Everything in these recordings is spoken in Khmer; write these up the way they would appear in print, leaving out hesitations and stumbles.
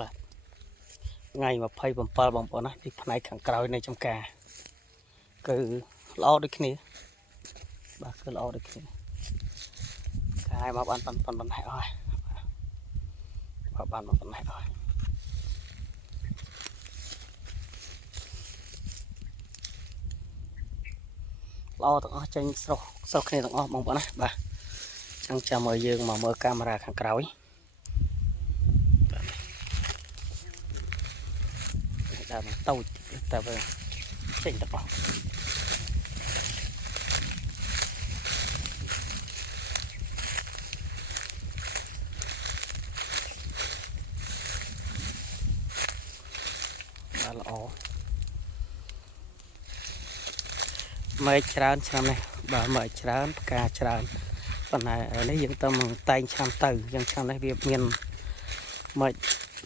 បាទថ្ងៃ27បងប្អូនណាពីផ្នែកខាងក្រោយនៃចំការគឺល្អដូចគ្នាបាទគឺល្អដូចគ្នាកាយមកបានប៉ុណ្ណេះអស់បានមកប៉ុណ្ណេះអស់ល្អទាំងអស់ចេញស្រស់គ្នាទាំងអស់បងប្អូនណាបាទអញ្ចឹងចាំឲ្យយើងមកមើលកាមេរ៉ាខាងក្រោយដើមតូចតែវាចេញទាំងអស់បាទល្អមែកច្រើនឆ្នាំនេះបាទមែកច្រើនផ្កាច្រើនប៉ុន្តែនេះយើងទៅមកតែងឆ្នាំទៅយ៉ាងឆ្នាំនេះវាមានមែក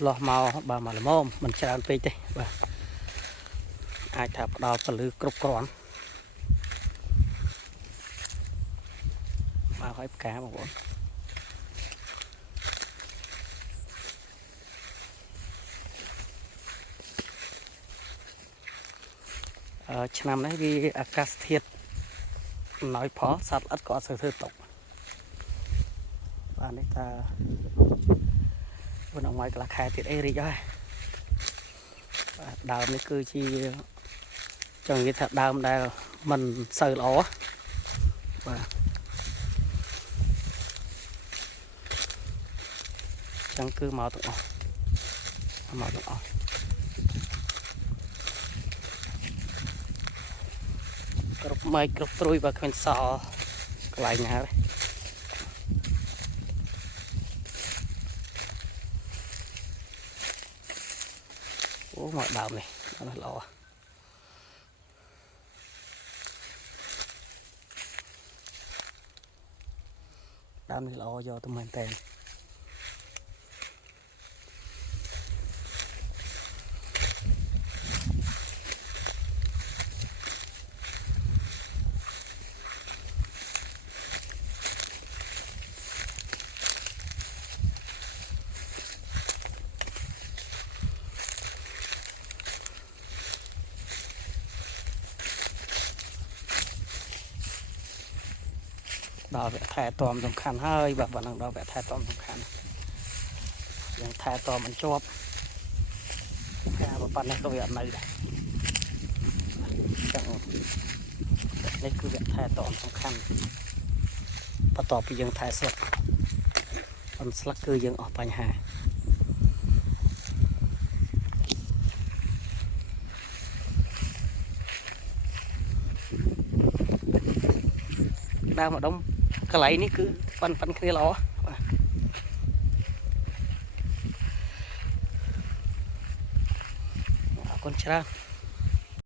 លាស់មកបាទមកល្មមមិនច្រើនពេកទេបាទអាចថាផ្ដល់ពលឺគ្រប់គ្រាន់មកឲ្យផ្កាបងប្អូនឆ្នាំនេះវាអាកាសធាតុអំណោយផលសត្វល្អិតក៏អត់សូវធ្វើຕົកបាទនេះថាวันออกมาก็ราคาติดរីកហើយបាទដើមនេះគឺជាចង់និយាយថាដើមដែលមិនសូវល្អបាទចឹងគឺមកទាំងអស់គ្រប់ម៉េចគ្រប់ត្រួយបើគ្មានសល់កន្លែងណាទេអូមកដើមនេះល្អដើមនេះល្អយកទៅមែនតើដល់វគ្គថែទាំសំខាន់ហើយបាទហ្នឹងដល់វគ្គថែទាំសំខាន់យើងថែទាំមិនជាប់ការប៉ុណ្ណេះក៏វាអត់នៅដែរចឹងនេះគឺវគ្គថែទាំសំខាន់បន្ទាប់ពីយើងថែស្លឹកបន្ស្លឹកគឺយើងអស់បញ្ហាដើមម្ដុំកន្លែងនេះគឺប៉ិនគ្នាល្អបាទអរគុណច្រើន